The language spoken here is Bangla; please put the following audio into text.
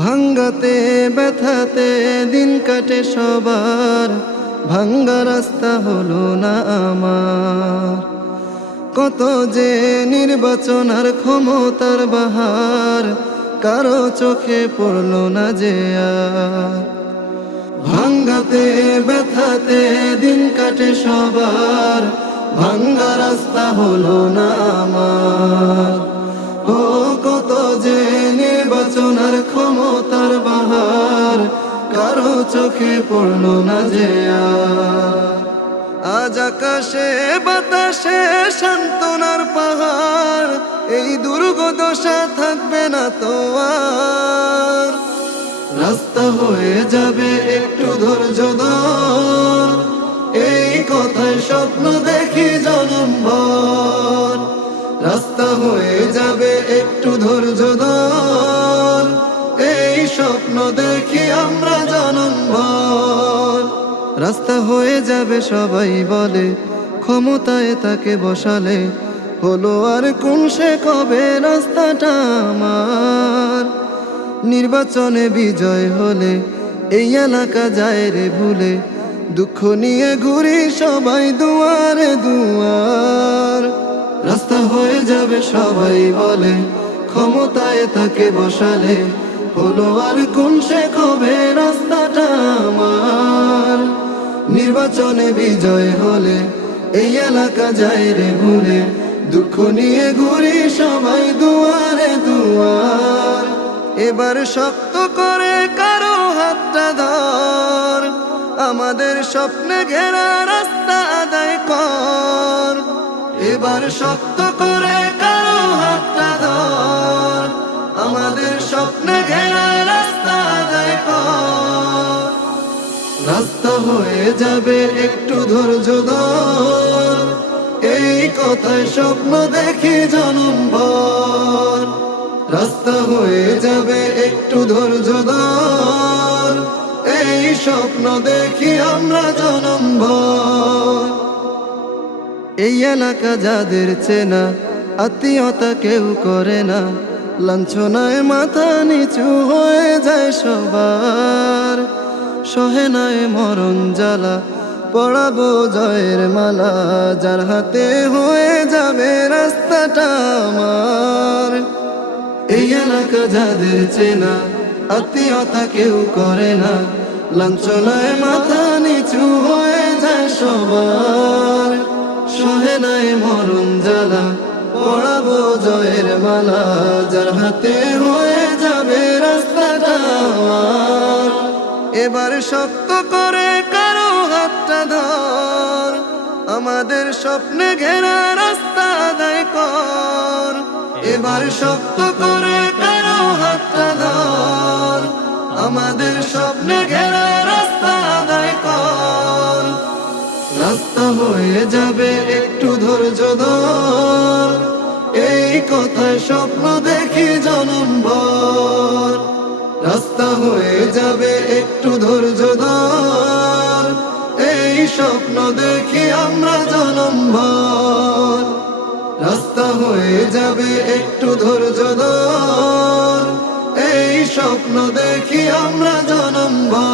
ভাঙ্গাতে ব্যথাতে দিন কাটে সবার, ভাঙ্গা রাস্তা হলো না আমার। কত যে নির্বাচন আর ক্ষমতার বাহার, কারো চোখে পড়লো না যে আর। ভাঙ্গাতে ব্যথাতে দিন কাটে সবার, ভাঙ্গা রাস্তা হলো না আমার। ও কত যে নির্বাচন আর ক্ষমতার বাহার, কারো চোখে পড়লো না যে আর। আজ আকাশে বাতাসে সান্ত্বনার পাহাড়, এই দুর্গদশা থাকবে না তো আর। রাস্তা হয়ে যাবে একটু ধৈর্য ধর, এই কথায় স্বপ্ন দেখি জনমভর। রাস্তা হয়ে যাবে একটু ধৈর্য ধর, এই স্বপ্ন দেখি আমরা জনমভর। রাস্তা হয়ে যাবে সবাই বলে, ক্ষমতায় তাকে বসালে হলো আর কোন সে কবে রাস্তাটা আমার। নির্বাচনে বিজয় হলে এই এলাকা যায় রে ভুলে, দুঃখ নিয়ে ঘুরি সবাই দুয়ারে দুয়ার। রাস্তা হয়ে যাবে সবাই বলে, ক্ষমতায় তাকে বসালে হলো আর কোন সে কবে রাস্তাটা আমার। নির্বাচনে বিজয় হলে এই এলাকা যায় রে ভুলে, দুঃখ নিয়ে ঘুরি সবাই দুয়ারে দুয়ার। এবার শক্ত করে কারো হাতটা ধর, আমাদের স্বপ্নে ঘেরা রাস্তা আদায় কর। এবার শক্ত করে কারো হাতটা ধর, আমাদের স্বপ্নে ঘেরা রাস্তা আদায় কর। রাস্তা হয়ে যাবে একটু ধৈর্য ধর, এই কথায় স্বপ্ন দেখি জনমভর। রাস্তা হয়ে যাবে একটু ধৈর্য ধর, এই স্বপ্ন দেখি আমরা জনমভর। এই এলাকা যাদের চেনা, আত্মীয়তা কেউ করে না, লাঞ্ছনায় মাথা নিচু হয়ে যায় সবার। সহে নাই মরণ জ্বালা, পড়াবো জয়ের মালা, যার হাতে হয়ে যাবে রাস্তাটা আমার। এই এলাকা যাদের চেনা, আত্মীয়তা কেউ করে না, লাঞ্ছনায় মাথা নিচু হয়ে যায় সবার। সহে নাই মরণ জ্বালা, পড়াবো জয়ের মালা, যার হাতে হয়ে যাবে রাস্তাটা আমার। এবার শক্ত করে কারো হাতটা ধর, আমাদের স্বপ্নে ঘেরা রাস্তা আদায় কর। এবার শক্ত করে কারো হাতটা ধর, আমাদের স্বপ্নে ঘেরা রাস্তা আদায় কর। রাস্তা হয়ে যাবে একটু ধৈর্য ধর, এই কথায় স্বপ্ন দেখি জনমভর। রাস্তা হয়ে যাবে একটু ধৈর্য ধর, এই স্বপ্ন দেখি আমরা জনমভর। রাস্তা হয়ে যাবে একটু ধৈর্য ধর, এই স্বপ্ন দেখি আমরা জনমভর।